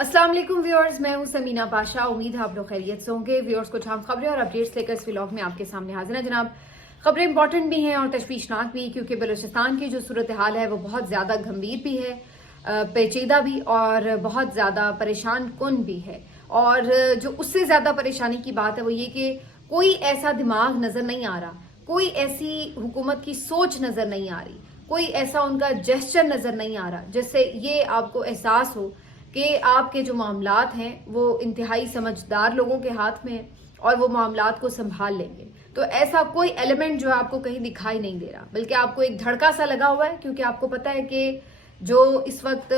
अस्सलाम वालेकुम व्यूअर्स, मैं हूं समीना पाशा। उम्मीद है आप लोग खैरियत से होंगे। व्यूअर्स, कुछ अहम खबरें और अपडेट्स लेकर इस व्लॉग में आपके सामने हाजिर है जनाब। खबरें इंपॉर्टेंट भी हैं और तशवीशनाक भी, क्योंकि बलूचिस्तान की जो सूरत हाल है वो बहुत ज़्यादा गंभीर भी है, पेचीदा भी और बहुत ज़्यादा परेशान कुन भी है। और जो उससे ज़्यादा परेशानी की बात है वो ये कि कोई ऐसा दिमाग नज़र नहीं आ रहा, कोई ऐसी हुकूमत की सोच नज़र नहीं आ रही, कोई ऐसा उनका जेस्चर नज़र नहीं आ रहा जिससे ये आपको एहसास हो कि आपके जो मामलात हैं वो इंतहाई समझदार लोगों के हाथ में हैं और वो मामलात को संभाल लेंगे। तो ऐसा कोई एलिमेंट जो है आपको कहीं दिखाई नहीं दे रहा, बल्कि आपको एक धड़का सा लगा हुआ है, क्योंकि आपको पता है कि जो इस वक्त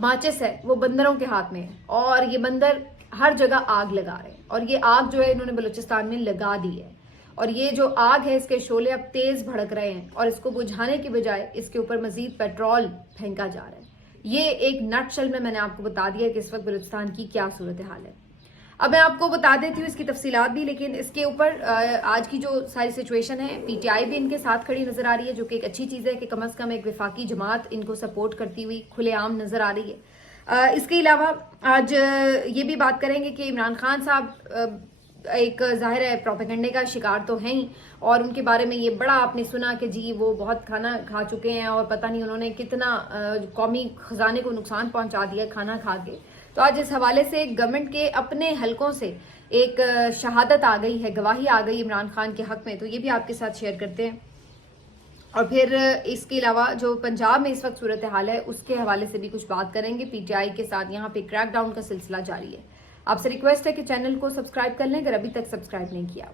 माचिस है वो बंदरों के हाथ में है और ये बंदर हर जगह आग लगा रहे हैं। और ये आग जो है इन्होंने बलूचिस्तान में लगा दी है और ये जो आग है इसके शोले अब तेज भड़क रहे हैं और इसको बुझाने की बजाय इसके ऊपर मजीद पेट्रोल फेंका जा रहा है। ये एक नटशल में मैंने आपको बता दिया कि इस वक्त बलूचिस्तान की क्या सूरत हाल है। अब मैं आपको बता देती हूँ इसकी तफसीलात भी, लेकिन इसके ऊपर आज की जो सारी सिचुएशन है, पीटीआई भी इनके साथ खड़ी नजर आ रही है, जो कि एक अच्छी चीज़ है कि कम अज़ कम एक वफाकी जमात इनको सपोर्ट करती हुई खुलेआम नजर आ रही है। इसके अलावा आज ये भी बात करेंगे कि इमरान खान साहब एक जाहिर है प्रोपेगेंडे का शिकार तो हैं ही, और उनके बारे में ये बड़ा आपने सुना कि जी वो बहुत खाना खा चुके हैं और पता नहीं उन्होंने कितना कौमी खजाने को नुकसान पहुंचा दिया खाना खा के। तो आज इस हवाले से गवर्नमेंट के अपने हलकों से एक शहादत आ गई है, गवाही आ गई इमरान खान के हक में, तो ये भी आपके साथ शेयर करते हैं। और फिर इसके अलावा जो पंजाब में इस वक्त सूरत हाल है उसके हवाले से भी कुछ बात करेंगे। पीटीआई के साथ यहाँ पे क्रैकडाउन का सिलसिला जारी है। आपसे रिक्वेस्ट है कि चैनल को सब्सक्राइब कर लें अगर अभी तक सब्सक्राइब नहीं किया।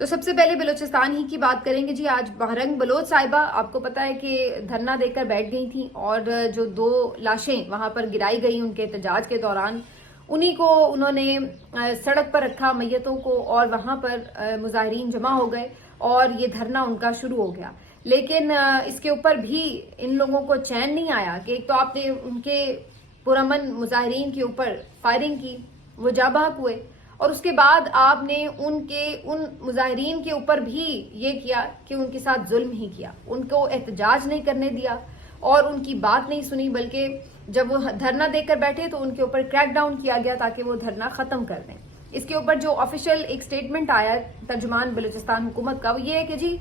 तो सबसे पहले बलूचिस्तान ही की बात करेंगे जी। आज महरंग बलोच साहिबा आपको पता है कि धरना देकर बैठ गई थी और जो 2 लाशें वहां पर गिराई गई उनके एहतजाज के दौरान, उन्हीं को उन्होंने सड़क पर रखा मैयतों को, और वहां पर मुजाहिरीन जमा हो गए और ये धरना उनका शुरू हो गया। लेकिन इसके ऊपर भी इन लोगों को चैन नहीं आया कि एक तो आपने उनके पुरअमन मुजाहिरीन के ऊपर फायरिंग की, वो जाबाक हुए, और उसके बाद आपने उन मुजाहिरीन के ऊपर भी ये किया कि उनके साथ जुल्म ही किया, उनको एहतजाज नहीं करने दिया और उनकी बात नहीं सुनी, बल्कि जब वो धरना देकर बैठे तो उनके ऊपर क्रैकडाउन किया गया ताकि वो धरना खत्म कर दें। इसके ऊपर जो ऑफिशियल एक स्टेटमेंट आया तर्जुमान बलूचिस्तान हुकूमत का, वो ये है कि जी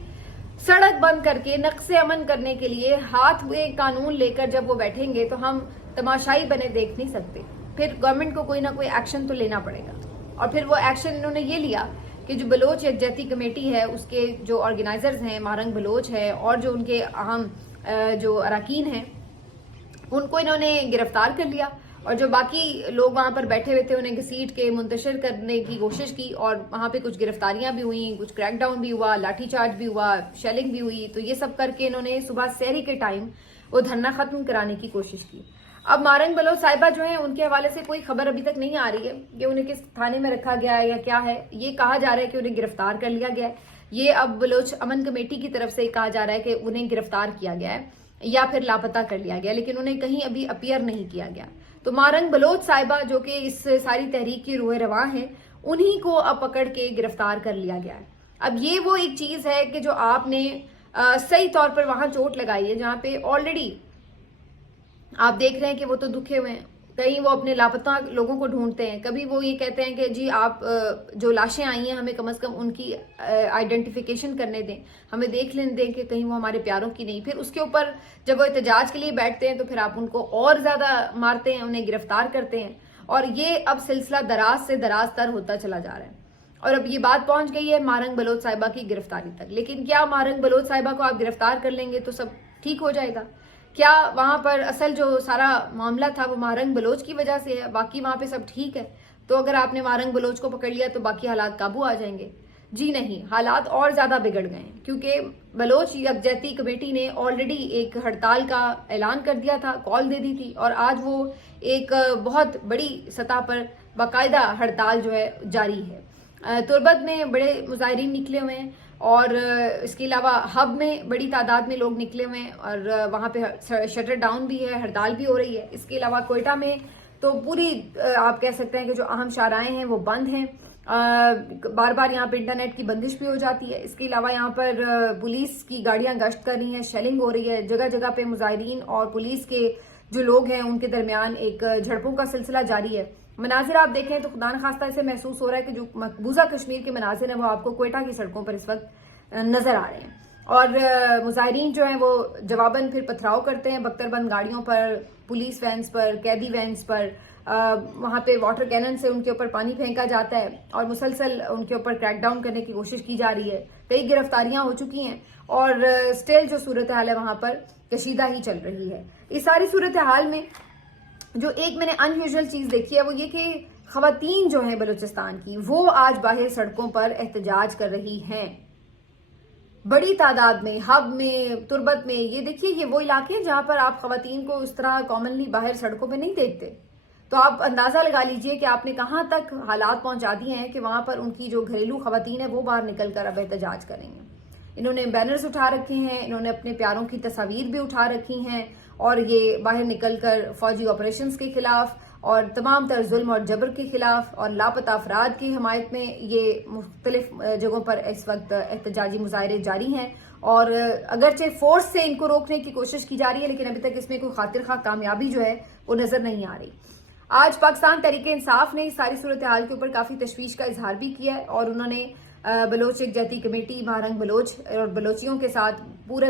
सड़क बंद करके नक्शे अमन करने के लिए हाथ में कानून लेकर जब वो बैठेंगे तो हम तमाशाई बने देख नहीं सकते, फिर गवर्नमेंट को कोई ना कोई एक्शन तो लेना पड़ेगा। और फिर वो एक्शन इन्होंने ये लिया कि जो बलोच यकजहती कमेटी है उसके जो ऑर्गेनाइजर्स हैं, महरंग बलोच है, और जो उनके अहम जो अरकान हैं उनको इन्होंने गिरफ्तार कर लिया, और जो बाकी लोग वहां पर बैठे हुए थे उन्हें घसीट के मुंतशिर करने की कोशिश की, और वहां पे कुछ गिरफ्तारियां भी हुई, कुछ क्रैकडाउन भी हुआ, लाठीचार्ज भी हुआ, शेलिंग भी हुई। तो ये सब करके इन्होंने सुबह सहरी के टाइम वो धरना खत्म कराने की कोशिश की। अब महरंग बलोच साहिबा जो है उनके हवाले से कोई खबर अभी तक नहीं आ रही है कि उन्हें किस थाने में रखा गया है या क्या है। ये कहा जा रहा है कि उन्हें गिरफ्तार कर लिया गया है, ये अब बलोच अमन कमेटी की तरफ से कहा जा रहा है कि उन्हें गिरफ्तार किया गया है या फिर लापता कर लिया गया, लेकिन उन्हें कहीं अभी अपीयर नहीं किया गया। तो महरंग बलोच साहिबा जो कि इस सारी तहरीक की रूह रवां है, उन्हीं को अब पकड़ के गिरफ्तार कर लिया गया है। अब ये वो एक चीज है कि जो आपने सही तौर पर वहां चोट लगाई है, जहां पे ऑलरेडी आप देख रहे हैं कि वो तो दुखे हुए हैं, कहीं वो अपने लापता लोगों को ढूंढते हैं, कभी वो ये कहते हैं कि जी आप जो लाशें आई हैं हमें कम से कम उनकी आइडेंटिफिकेशन करने दें, हमें देख लेने दें कि कहीं वो हमारे प्यारों की नहीं। फिर उसके ऊपर जब वो एहतजाज के लिए बैठते हैं तो फिर आप उनको और ज्यादा मारते हैं, उन्हें गिरफ्तार करते हैं, और ये अब सिलसिला दराज से दराज तर होता चला जा रहा है। और अब ये बात पहुंच गई है महरंग बलोच साहिबा की गिरफ्तारी तक। लेकिन क्या महरंग बलोच साहिबा को आप गिरफ्तार कर लेंगे तो सब ठीक हो जाएगा? क्या वहां पर असल जो सारा मामला था वो महरंग बलोच की वजह से है, बाकी वहां पे सब ठीक है, तो अगर आपने महरंग बलोच को पकड़ लिया तो बाकी हालात काबू आ जाएंगे? जी नहीं, हालात और ज्यादा बिगड़ गए हैं, क्योंकि बलोच यकजहती कमेटी ने ऑलरेडी एक हड़ताल का ऐलान कर दिया था, कॉल दे दी थी, और आज वो एक बहुत बड़ी सतह पर बाकायदा हड़ताल जो है जारी है। तुर्बत में बड़े मुजाहिरीन निकले हुए हैं और इसके अलावा हब में बड़ी तादाद में लोग निकले हुए हैं और वहाँ पे शटर डाउन भी है, हड़ताल भी हो रही है। इसके अलावा कोयटा में तो पूरी आप कह सकते हैं कि जो अहम शाहराहें हैं वो बंद हैं, बार बार यहाँ पे इंटरनेट की बंदिश भी हो जाती है। इसके अलावा यहाँ पर पुलिस की गाड़ियां गश्त कर रही हैं, शेलिंग हो रही है, जगह जगह पे मुजाहिरीन और पुलिस के जो लोग हैं उनके दरमियान एक झड़पों का सिलसिला जारी है। मनाजिर आप देखें तो खुदा न खास्ता ऐसे महसूस हो रहा है कि जो मकबूजा कश्मीर के मनाजिर हैं वो आपको क्वेटा की सड़कों पर इस वक्त नजर आ रहे हैं। और मुजाहिरीन जो हैं वो जवाबन फिर पथराव करते हैं बख्तरबंद गाड़ियों पर, पुलिस वैन्स पर, कैदी वैन्स पर। वहाँ पे वाटर कैनन से उनके ऊपर पानी फेंका जाता है और मुसलसल उनके ऊपर क्रैकडाउन करने की कोशिश की जा रही है। कई गिरफ्तारियां हो चुकी हैं और स्टिल जो सूरत हाल है वहाँ पर कशीदा ही चल रही है। इस सारी सूरत हाल में जो एक मैंने अनयूजुअल चीज़ देखी है वो ये कि ख़वातीन जो हैं बलूचिस्तान की वो आज बाहर सड़कों पर एहतजाज कर रही हैं बड़ी तादाद में, हब में, तुरबत में। ये देखिए, ये वो इलाके हैं जहाँ पर आप ख़वातीन को इस तरह कॉमनली बाहर सड़कों पे नहीं देखते। तो आप अंदाज़ा लगा लीजिए कि आपने कहाँ तक हालात पहुँचा दिए हैं कि वहाँ पर उनकी जो घरेलू ख़वातीन है वो बाहर निकल कर अब एहतजाज करेंगे। इन्होंने बैनर्स उठा रखे हैं, इन्होंने अपने प्यारों की तस्वीर भी उठा रखी हैं और ये बाहर निकल कर फौजी ऑपरेशंस के खिलाफ और तमाम तर जुल्म और जबर के खिलाफ और लापता अफराद की हमायत में ये मुख्तलिफ जगहों पर इस वक्त एहतजाजी मुजाहरे जारी हैं। और अगरचे फोर्स से इनको रोकने की कोशिश की जा रही है लेकिन अभी तक इसमें कोई खातिर खा कामयाबी जो है वो नजर नहीं आ रही। आज पाकिस्तान तहरीक इंसाफ ने इस सारी सूरत हाल के ऊपर काफी तशवीश का इजहार भी किया है और उन्होंने बलोच यकजहती कमेटी, महारंग बलोच और बलोचियों के साथ पूरे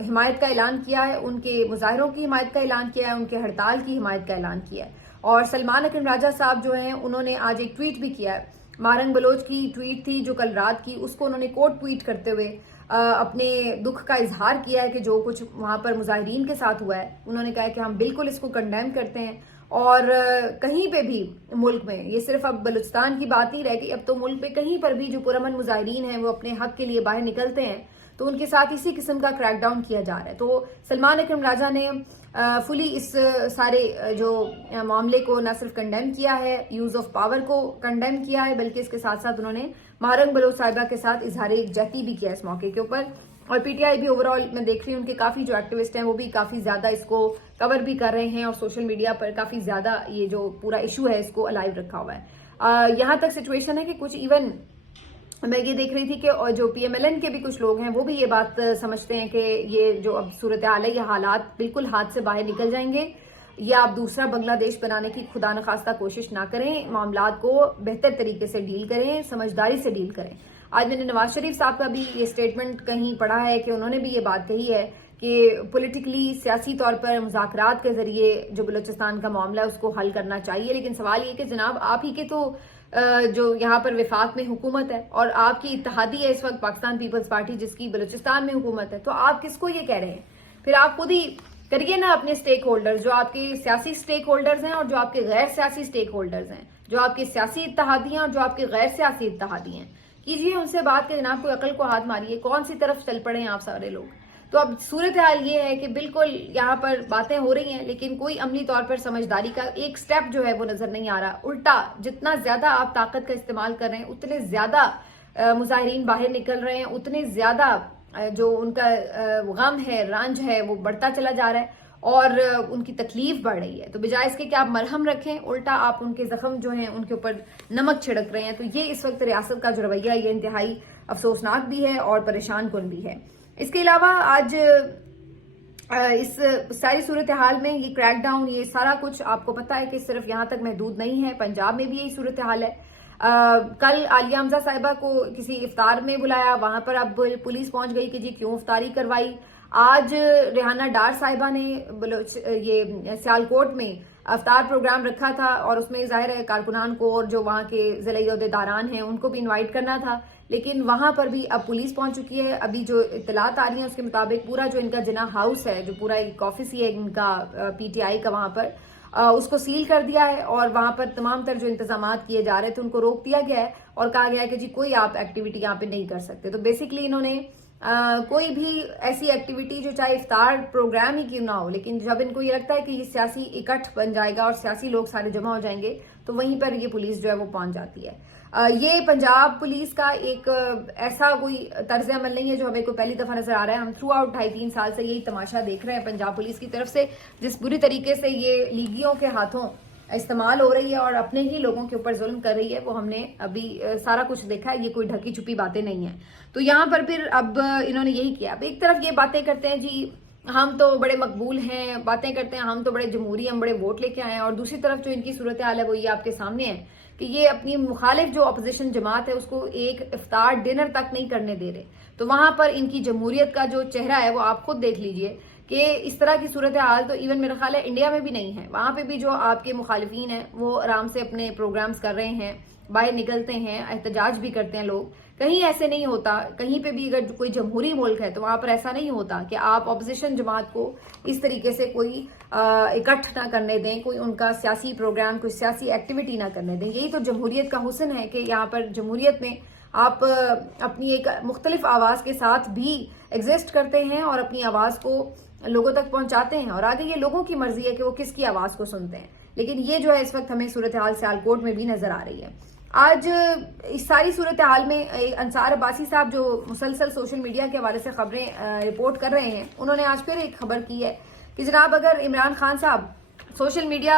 हिमायत का ऐलान किया है, उनके मुजाहिरों की हिमायत का ऐलान किया है, उनके हड़ताल की हिमायत का ऐलान किया है। और सलमान अकरम राजा साहब जो हैं उन्होंने आज एक ट्वीट भी किया है। महारंग बलोच की ट्वीट थी जो कल रात की, उसको उन्होंने कोट ट्वीट करते हुए अपने दुख का इजहार किया है कि जो कुछ वहाँ पर मुजाहिरीन के साथ हुआ है। उन्होंने कहा कि हम बिल्कुल इसको कंडेम करते हैं और कहीं पे भी मुल्क में, ये सिर्फ अब बलूचिस्तान की बात नहीं रह गई, अब तो मुल्क पे कहीं पर भी जो पुरअमन मुजाहिरीन हैं वो अपने हक के लिए बाहर निकलते हैं तो उनके साथ इसी किस्म का क्रैकडाउन किया जा रहा है। तो सलमान अकरम राजा ने फुली इस सारे जो मामले को न सिर्फ कंडेम किया है, यूज ऑफ पावर को कंडेम किया है, बल्कि इसके साथ साथ उन्होंने महारंग बलोच साहिबा के साथ इजहार यकजहती भी किया इस मौके के ऊपर। और पीटीआई भी ओवरऑल मैं देख रही हूँ उनके काफी जो एक्टिविस्ट हैं वो भी काफी ज्यादा इसको कवर भी कर रहे हैं और सोशल मीडिया पर काफी ज्यादा ये जो पूरा इशू है इसको अलाइव रखा हुआ है। यहाँ तक सिचुएशन है कि कुछ इवन मैं ये देख रही थी कि जो पीएमएलएन के भी कुछ लोग हैं वो भी ये बात समझते हैं कि ये जो अब सूरत हाल है, ये हालात बिल्कुल हाथ से बाहर निकल जाएंगे या आप दूसरा बांग्लादेश बनाने की खुदा न खास्ता कोशिश ना करें, मामलात को बेहतर तरीके से डील करें, समझदारी से डील करें। आज मैंने नवाज शरीफ साहब का भी ये स्टेटमेंट कहीं पढ़ा है कि उन्होंने भी ये बात कही है कि पॉलिटिकली सियासी तौर पर मुज़ाकरात के जरिए जो बलूचिस्तान का मामला है उसको हल करना चाहिए। लेकिन सवाल ये कि जनाब आप ही के तो जो यहाँ पर विफाक में हुकूमत है और आपकी इत्तेहादी है इस वक्त पाकिस्तान पीपल्स पार्टी जिसकी बलूचिस्तान में हुकूमत है, तो आप किसको ये कह रहे हैं? फिर आप खुद ही करिए ना अपने स्टेक होल्डर्स, जो आपके सियासी स्टेक होल्डर्स हैं और जो आपके गैर सियासी स्टेक होल्डर्स हैं, जो आपके सियासी इत्तेहादी हैं और जो आपके गैर सियासी इत्तेहादी हैं, कीजिए उनसे बात के जनाब, कोई अकल को हाथ मारिए, कौन सी तरफ चल पड़े हैं आप सारे लोग। तो अब सूरत हाल ये है कि बिल्कुल यहाँ पर बातें हो रही हैं लेकिन कोई अमली तौर पर समझदारी का एक स्टेप जो है वो नजर नहीं आ रहा। उल्टा जितना ज्यादा आप ताकत का इस्तेमाल कर रहे हैं उतने ज्यादा मुजाहिरीन बाहर निकल रहे हैं, उतने ज्यादा जो उनका गम है, रंज है वो बढ़ता चला जा रहा है और उनकी तकलीफ बढ़ रही है। तो बजाय इसके कि आप मरहम रखें, उल्टा आप उनके जख्म जो हैं उनके ऊपर नमक छिड़क रहे हैं। तो ये इस वक्त रियासत का जो रवैया ये इंतहाई अफसोसनाक भी है और परेशान कुन भी है। इसके अलावा आज इस सारी सूरत हाल में ये क्रैकडाउन, ये सारा कुछ आपको पता है कि सिर्फ यहाँ तक महदूद नहीं है, पंजाब में भी यही सूरत हाल है। कल आलिया हमजा साहिबा को किसी इफ्तार में बुलाया, वहां पर अब पुलिस पहुंच गई कि जी क्यों इफ्तारी करवाई। आज रेहाना डार साहिबा ने ये सियालकोट में इफ्तार प्रोग्राम रखा था और उसमें जाहिर है कारकुनान को और जो वहाँ के ज़िले अहदेदारान हैं उनको भी इनवाइट करना था, लेकिन वहां पर भी अब पुलिस पहुंच चुकी है। अभी जो इत्तलात आ रही है उसके मुताबिक पूरा जो इनका जिना हाउस है, जो पूरा एक ऑफिस ही है इनका पीटीआई का, वहां पर उसको सील कर दिया है और वहां पर तमाम तर जो इंतजामात किए जा रहे थे उनको रोक दिया गया है और कहा गया है कि जी कोई आप एक्टिविटी यहाँ पे नहीं कर सकते। तो बेसिकली इन्होंने कोई भी ऐसी एक्टिविटी जो चाहे इफ्तार प्रोग्राम ही क्यों ना हो, लेकिन जब इनको ये लगता है कि ये सियासी इकट्ठ बन जाएगा और सियासी लोग सारे जमा हो जाएंगे तो वहीं पर ये पुलिस जो है वो पहुंच जाती है। ये पंजाब पुलिस का एक ऐसा कोई तर्ज अमल नहीं है जो हमें को पहली दफा नजर आ रहा है। हम थ्रू आउट 2.5-3 साल से यही तमाशा देख रहे हैं पंजाब पुलिस की तरफ से, जिस बुरी तरीके से ये लीगियों के हाथों इस्तेमाल हो रही है और अपने ही लोगों के ऊपर जुल्म कर रही है। वो हमने अभी सारा कुछ देखा है, ये कोई ढकी छुपी बातें नहीं है। तो यहाँ पर फिर अब इन्होंने यही किया। अब एक तरफ ये बातें करते हैं जी ہم تو بڑے مقبول ہیں، باتیں کرتے ہیں، ہم تو بڑے جمہوری، ہم بڑے ووٹ لے کے آئے ہیں، اور دوسری طرف جو ان کی صورتحال ہے وہ یہ آپ کے سامنے ہے کہ یہ اپنی مخالف جو اپوزیشن جماعت ہے اس کو ایک افطار ڈنر تک نہیں کرنے دے رہے. تو وہاں پر ان کی جمہوریت کا جو چہرہ ہے وہ آپ خود دیکھ لیجئے کہ اس طرح کی صورتحال تو ایون میرا خیال ہے انڈیا میں بھی نہیں ہے. وہاں پہ بھی جو آپ کے مخالفین ہیں وہ آرام سے اپنے پروگرامز کر رہے ہیں، باہر نکلتے ہیں، احتجاج بھی کرتے ہیں لوگ. کہیں ایسے نہیں ہوتا، کہیں پہ بھی اگر کوئی جمہوری ملک ہے تو وہاں پر ایسا نہیں ہوتا کہ آپ اپوزیشن جماعت کو اس طریقے سے کوئی اکٹھ نہ کرنے دیں، کوئی ان کا سیاسی پروگرام، کوئی سیاسی ایکٹیویٹی نہ کرنے دیں. یہی تو جمہوریت کا حسن ہے کہ یہاں پر جمہوریت میں آپ اپنی ایک مختلف آواز کے ساتھ بھی ایگزسٹ کرتے ہیں اور اپنی آواز کو لوگوں تک پہنچاتے ہیں، اور آگے یہ لوگوں کی مرضی ہے کہ وہ کس کی آواز کو سنتے ہیں. لیکن یہ جو ہے اس وقت ہمیں صورتحال سیالکوٹ میں بھی نظر آ رہی ہے. آج اس ساری صورتحال میں انصار عباسی صاحب جو مسلسل سوشل میڈیا کے حوالے سے خبریں رپورٹ کر رہے ہیں، انہوں نے آج پھر ایک خبر کی ہے کہ جناب اگر عمران خان صاحب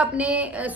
اپنے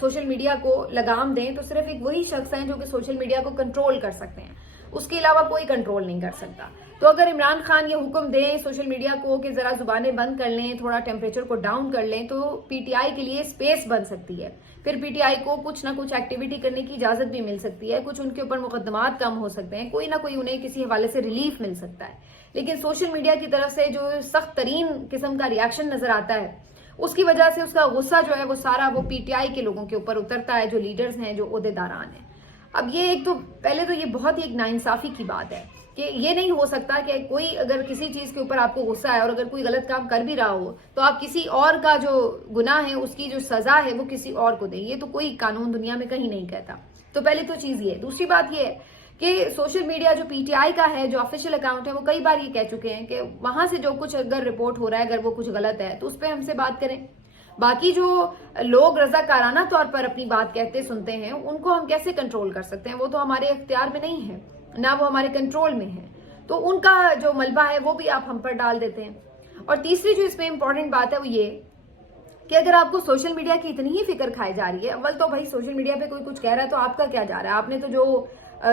سوشل میڈیا کو لگام دیں تو صرف ایک وہی شخص ہیں جو کہ سوشل میڈیا کو کنٹرول کر سکتے ہیں، اس کے علاوہ کوئی کنٹرول نہیں کر سکتا. تو اگر عمران خان یہ حکم دیں سوشل میڈیا کو کہ ذرا زبانیں بند کر لیں، تھوڑا ٹیمپریچر کو ڈاؤن کر لیں، تو پی ٹی آئی کے لیے سپیس بن سکتی ہے. پھر پی ٹی آئی کو کچھ نہ کچھ ایکٹیویٹی کرنے کی اجازت بھی مل سکتی ہے، کچھ ان کے اوپر مقدمات کم ہو سکتے ہیں، کوئی نہ کوئی انہیں کسی حوالے سے ریلیف مل سکتا ہے. لیکن سوشل میڈیا کی طرف سے جو سخت ترین قسم کا ریاکشن نظر آتا ہے، اس کی وجہ سے اس کا غصہ جو ہے وہ سارا وہ پی ٹی آئی کے لوگوں کے اوپر اترتا ہے، جو لیڈرز ہیں، جو عہدیداران ہیں. اب یہ ایک تو پہلے تو یہ بہت ہی ایک ناانصافی کی بات ہے کہ یہ نہیں ہو سکتا کہ کوئی اگر کسی چیز کے اوپر آپ کو غصہ ہے اور اگر کوئی غلط کام کر بھی رہا ہو تو آپ کسی اور کا جو گناہ ہے، اس کی جو سزا ہے وہ کسی اور کو دیں. یہ تو کوئی قانون دنیا میں کہیں نہیں کہتا. تو پہلی تو چیز یہ ہے. دوسری بات یہ ہے کہ سوشل میڈیا جو پی ٹی آئی کا ہے، جو آفیشیل اکاؤنٹ ہے، وہ کئی بار یہ کہہ چکے ہیں کہ وہاں سے جو کچھ اگر رپورٹ ہو رہا ہے، اگر وہ کچھ غلط ہے تو اس پہ ہم سے بات کریں. باقی جو لوگ رضاکارانہ طور پر اپنی بات کہتے سنتے ہیں ان کو ہم کیسے کنٹرول کر سکتے ہیں؟ وہ تو ہمارے اختیار میں نہیں ہے، نہ وہ ہمارے کنٹرول میں ہے. تو ان کا جو ملبہ ہے وہ بھی آپ ہم پر ڈال دیتے ہیں. اور تیسری جو اس میں امپورٹنٹ بات ہے وہ یہ کہ اگر آپ کو سوشل میڈیا کی اتنی ہی فکر کھائی جا رہی ہے، اول تو بھائی سوشل میڈیا پہ کوئی کچھ کہہ رہا ہے تو آپ کا کیا جا رہا ہے؟ آپ نے تو جو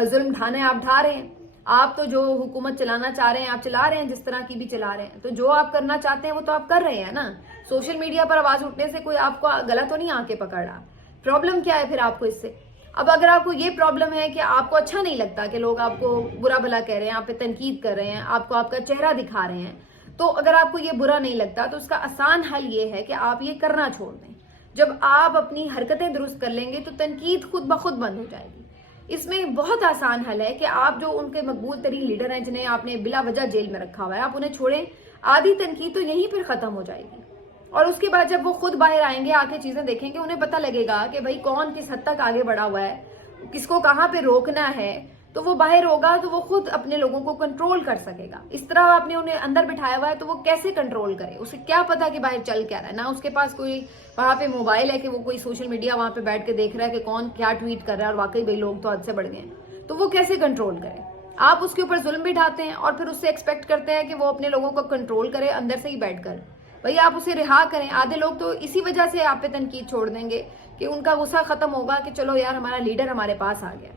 ظلم ڈھانا ہے آپ ڈھا رہے ہیں، آپ تو جو حکومت چلانا چاہ رہے ہیں آپ چلا رہے ہیں، جس طرح کی بھی چلا رہے ہیں. تو جو آپ کرنا چاہتے ہیں وہ تو آپ کر رہے ہیں نا. سوشل میڈیا پر آواز اٹھنے سے کوئی آپ کو گلا تو نہیں آ کے پکڑ رہا. پرابلم کیا ہے پھر آپ کو اس سے؟ اب اگر آپ کو یہ پرابلم ہے کہ آپ کو اچھا نہیں لگتا کہ لوگ آپ کو برا بھلا کہہ رہے ہیں، آپ پہ تنقید کر رہے ہیں، آپ کو آپ کا چہرہ دکھا رہے ہیں، تو اگر آپ کو یہ برا نہیں لگتا تو اس کا آسان حل یہ ہے کہ آپ یہ کرنا چھوڑ دیں. جب آپ اپنی حرکتیں درست کر لیں گے تو تنقید خود بخود بند ہو جائے گی. اس میں بہت آسان حل ہے کہ آپ جو ان کے مقبول ترین لیڈر ہیں جنہیں آپ نے بلا وجہ جیل میں رکھا ہوا ہے، آپ انہیں چھوڑیں. آدھی تنقید تو یہیں پھر ختم ہو جائے گی. اور اس کے بعد جب وہ خود باہر آئیں گے، آ کے چیزیں دیکھیں گے، انہیں پتہ لگے گا کہ بھائی کون کس حد تک آگے بڑھا ہوا ہے، کس کو کہاں پہ روکنا ہے. تو وہ باہر ہوگا تو وہ خود اپنے لوگوں کو کنٹرول کر سکے گا. اس طرح آپ نے انہیں اندر بٹھایا ہوا ہے تو وہ کیسے کنٹرول کرے؟ اسے کیا پتا کہ باہر چل کیا رہا ہے؟ نہ اس کے پاس کوئی وہاں پہ موبائل ہے کہ وہ کوئی سوشل میڈیا وہاں پہ بیٹھ کے دیکھ رہا ہے کہ کون کیا ٹویٹ کر رہا ہے، اور واقعی بھائی لوگ تو حد سے بڑھ گئے ہیں. تو وہ کیسے کنٹرول کرے؟ آپ اس کے اوپر ظلم بھی ڈھاتے ہیں اور پھر اس سے ایکسپیکٹ کرتے ہیں کہ وہ اپنے لوگوں کو کنٹرول کرے اندر سے ہی بیٹھ کر. بھئی آپ اسے رہا کریں. آدھے لوگ تو اسی وجہ سے آپ پہ تنقید چھوڑ دیں گے کہ ان کا غصہ ختم ہوگا کہ چلو یار ہمارا لیڈر ہمارے پاس آ گیا.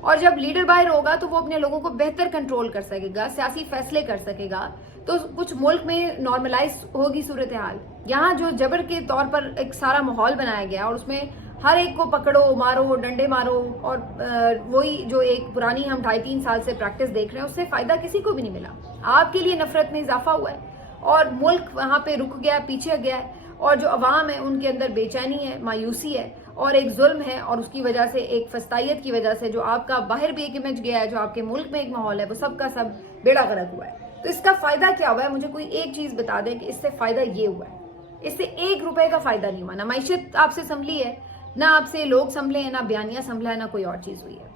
اور جب لیڈر باہر ہوگا تو وہ اپنے لوگوں کو بہتر کنٹرول کر سکے گا، سیاسی فیصلے کر سکے گا. تو کچھ ملک میں نارملائز ہوگی صورتحال. یہاں جو جبر کے طور پر ایک سارا ماحول بنایا گیا اور اس میں ہر ایک کو پکڑو، مارو، ڈنڈے مارو، اور وہی جو ایک پرانی ہم 2.5-3 سال سے پریکٹس دیکھ رہے ہیں، اس سے فائدہ کسی کو بھی نہیں ملا. آپ کے لیے نفرت میں اضافہ ہوا ہے اور ملک وہاں پہ رک گیا، پیچھے گیا ہے. اور جو عوام ہے ان کے اندر بے چینی ہے، مایوسی ہے اور ایک ظلم ہے، اور اس کی وجہ سے ایک فسطائیت کی وجہ سے جو آپ کا باہر بھی ایک امیج گیا ہے، جو آپ کے ملک میں ایک ماحول ہے، وہ سب کا سب بیڑا غرق ہوا ہے. تو اس کا فائدہ کیا ہوا ہے؟ مجھے کوئی ایک چیز بتا دیں کہ اس سے فائدہ یہ ہوا ہے. اس سے 1 روپے کا فائدہ نہیں ہوا. نہ معیشت آپ سے سنبھلی ہے، نہ آپ سے لوگ سنبھلے ہیں، نہ بیانیہ سنبھلا ہے، نہ کوئی اور چیز ہوئی ہے.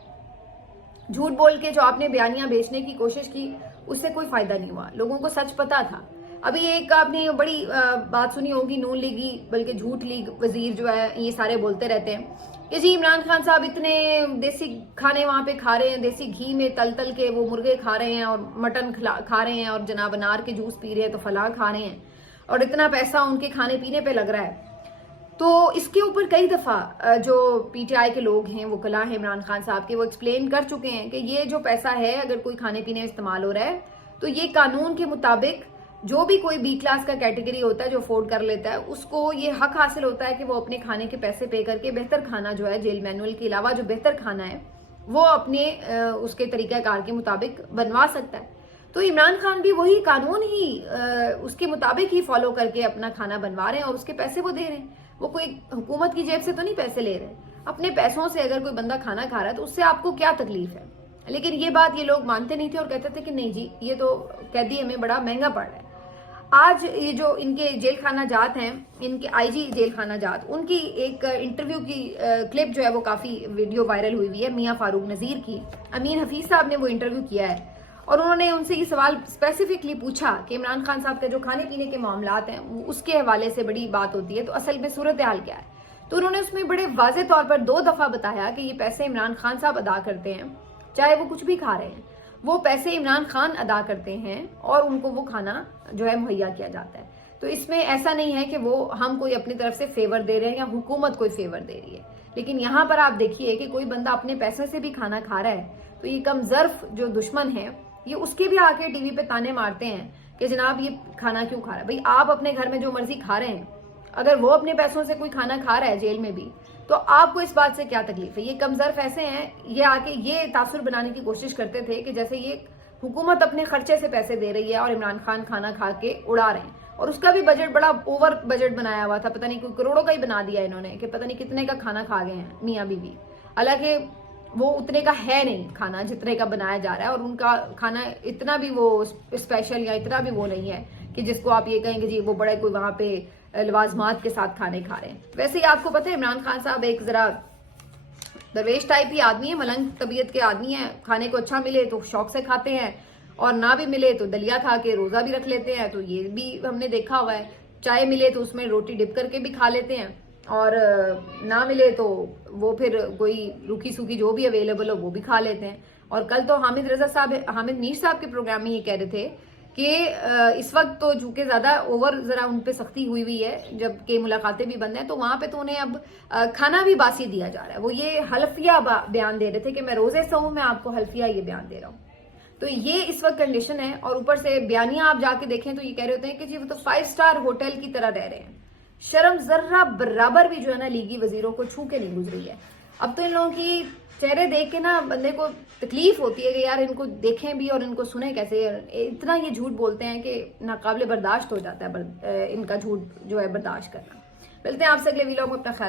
جھوٹ بول کے جو آپ نے بیانیہ بیچنے کی کوشش کی اس سے کوئی فائدہ نہیں ہوا. لوگوں کو سچ پتا تھا. ابھی ایک آپ نے بڑی بات سنی ہوگی، نون لیگی بلکہ جھوٹ لیگ وزیر جو ہے یہ سارے بولتے رہتے ہیں کہ جی عمران خان صاحب اتنے دیسی کھانے وہاں پہ کھا رہے ہیں، دیسی گھی میں تل تل کے وہ مرغے کھا رہے ہیں اور مٹن کھا رہے ہیں اور جناب انار کے جوس پی رہے ہیں تو فلاں کھا رہے ہیں اور اتنا پیسہ ان کے کھانے پینے پہ لگ رہا ہے. تو اس کے اوپر کئی دفعہ جو پی ٹی آئی کے لوگ ہیں، وکلاء ہیں عمران خان صاحب کے، وہ ایکسپلین کر چکے ہیں کہ یہ جو پیسہ ہے اگر کوئی کھانے پینے میں استعمال ہو رہا ہے تو یہ قانون کے مطابق जो भी कोई बी क्लास का कैटेगरी होता है जो अफोर्ड कर लेता है, उसको ये हक हासिल होता है कि वो अपने खाने के पैसे पे करके बेहतर खाना जो है जेल मैनुअल के अलावा जो बेहतर खाना है वो अपने उसके तरीक़ाकार के मुताबिक बनवा सकता है। तो इमरान खान भी वही कानून ही उसके मुताबिक ही फॉलो करके अपना खाना बनवा रहे हैं और उसके पैसे वो दे रहे हैं। वो कोई हुकूमत की जेब से तो नहीं पैसे ले रहे। अपने पैसों से अगर कोई बंदा खाना खा रहा है तो उससे आपको क्या तकलीफ है। लेकिन ये बात ये लोग मानते नहीं थे और कहते थे कि नहीं जी ये तो कैदी हमें बड़ा महंगा पड़ रहा है। आज ये जो इनके जेल खाना जात हैं, इनके आईजी जेल खाना जात, उनकी एक इंटरव्यू की क्लिप जो है वो काफ़ी वीडियो वायरल हुई हुई है मियाँ फारूक नज़ीर की। अमीन हफीज़ साहब ने वो इंटरव्यू किया है और उन्होंने उनसे ये सवाल स्पेसिफिकली पूछा कि इमरान खान साहब का जो खाने पीने के मामलात हैं उसके हवाले से बड़ी बात होती है तो असल में सूरत हाल क्या है। तो उन्होंने उसमें बड़े वाज़े तौर पर 2 दफ़ा बताया कि ये पैसे इमरान खान साहब अदा करते हैं, चाहे वो कुछ भी खा रहे हैं वो पैसे इमरान खान अदा करते हैं और उनको वो खाना जो है मुहैया किया जाता है। तो इसमें ऐसा नहीं है कि वो हम कोई अपनी तरफ से फेवर दे रहे हैं या हुकूमत कोई फेवर दे रही है। लेकिन यहाँ पर आप देखिए कि कोई बंदा अपने पैसे से भी खाना खा रहा है तो ये कम ज़र्फ जो दुश्मन है ये उसके भी आके टीवी पे ताने मारते हैं कि जनाब ये खाना क्यों खा रहा है। भाई आप अपने घर में जो मर्जी खा रहे हैं, अगर वो अपने पैसों से कोई खाना खा रहा है जेल में भी तो आपको इस बात से क्या तकलीफ है। ये कमजोर ऐसे हैं, ये आके ये तासुर बनाने की कोशिश करते थे कि जैसे ये हुकूमत अपने खर्चे से पैसे दे रही है और इमरान खान खाना खा के उड़ा रहे हैं और उसका भी बजट बड़ा ओवर बजट बनाया हुआ था, पता नहीं कोई करोड़ों का ही बना दिया इन्होंने कि पता नहीं कितने का खाना खा गए हैं मियाँ बीवी। हालांकि वो उतने का है नहीं खाना जितने का बनाया जा रहा है और उनका खाना इतना भी वो स्पेशल या इतना भी वो नहीं है कि जिसको आप ये कहेंगे जी वो बड़े कोई वहां पे लवाजमात के साथ खाने खा रहे हैं। वैसे ही आपको पता है इमरान खान साहब एक जरा दरवेश टाइप ही आदमी है, मलंग तबीयत के आदमी है। खाने को अच्छा मिले तो शौक से खाते हैं और ना भी मिले तो दलिया खा के रोजा भी रख लेते हैं। तो ये भी हमने देखा हुआ है। चाय मिले तो उसमें रोटी डिप करके भी खा लेते हैं और ना मिले तो वो फिर कोई रूखी सूखी जो भी अवेलेबल हो वो भी खा लेते हैं। और कल तो हामिद मीर साहब के प्रोग्राम में ये कह रहे थे कि इस वक्त तो चूंकि ज्यादा ओवर जरा उन पे सख्ती हुई हुई है जबकि मुलाकातें भी बंद हैं तो वहां पे तो उन्हें अब खाना भी बासी दिया जा रहा है। वो ये हल्फिया बयान दे रहे थे कि मैं रोजे से हूं, मैं आपको हल्फिया ये बयान दे रहा हूँ। तो ये इस वक्त कंडीशन है और ऊपर से बयानियां आप जाके देखें तो ये कह रहे होते हैं कि जी वो तो 5 स्टार होटल की तरह रह रहे हैं। शर्म जर्रा बराबर भी जो है ना लीगी वजीरों को छू के नहीं गुजरी है। अब तो इन लोगों की चेहरे देख के ना बंदे को तकलीफ होती है कि यार इनको देखें भी और इनको सुने कैसे। इतना ये झूठ बोलते हैं कि नाकाबिले बर्दाश्त हो जाता है इनका झूठ जो है बर्दाश्त करना। मिलते हैं आपसे अगले वीडियो में, अपना ख्याल